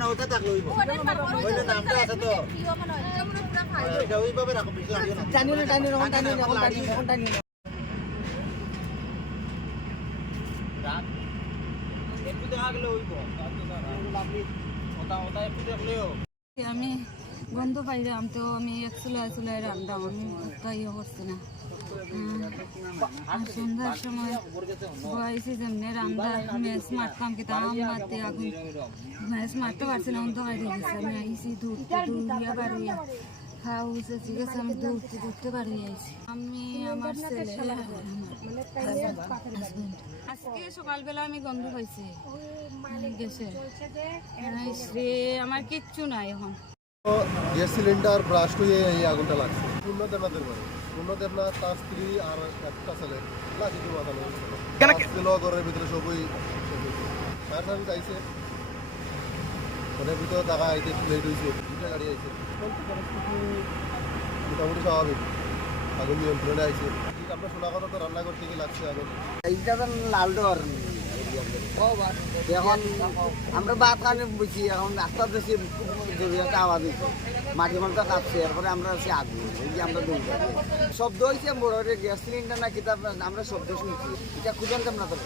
না ওটা থাকলে হইব ওইটা নামটা আছে তো এটা ওইভাবে রাখো বেশি লাগিও না টানিও না টানিও রাত একটু দেখা গেলে হইব ওটা একটু দেখলেও আমি গন্ধ পাইলাম তো আমি এক চুলায় রান্নাম আমি ইয়ে করছি না আর সন্ধ্যার সময় বয়সে যেমনি রান্না মেস মারতাম কি তাম মারতে আগুন মেস মারতে পারছি না অন্ত বাইরে গেছে আমি আইসি দূরিয়া বাড়িয়া খাওয়া হয়েছে ঠিক আছে আমি দূরতে বাড়িয়ে আইসি আমি আমার ছেলে আজকে সকালবেলা আমি গন্ধ পাইছি গেছে আমার কিচ্ছু নাই এখন গ্যাস সিলিন্ডার ব্লাস্ট হয়ে এই আগুনটা লাগছে পূর্ণদেবনাথের বাড়ি পূর্ণদেবনাথ তার স্ত্রী আর একটা ছেলে লাঠি দিয়ে মাথানো হয়েছিল ঘরের ভিতরে সবই ফায়ার সার্ভিস আইছে ঘরের ভিতরে টাকা আইতে একটু লেট হয়েছে দুটা গাড়ি আইছে মোটামুটি স্বাভাবিক আগুন নিয়ন্ত্রণে আইছে ঠিক আপনার শোনা কথা তো রান্না করতে গিয়ে লাগছে আগুন এইটা তো লালডর এখন আমরা ভাত খানে বুঝি এখন রাস্তা বেশি একটা আওয়াজ হয়েছে মাটি মালটা কাঁপছে এরপরে আমরা আছি আগুন এই যে আমরা দৌড় শব্দ হয়েছে বড় গ্যাস সিলিন্ডার না কিতাব আমরা শব্দ শুনছি এটা খুঁজানতাম না তো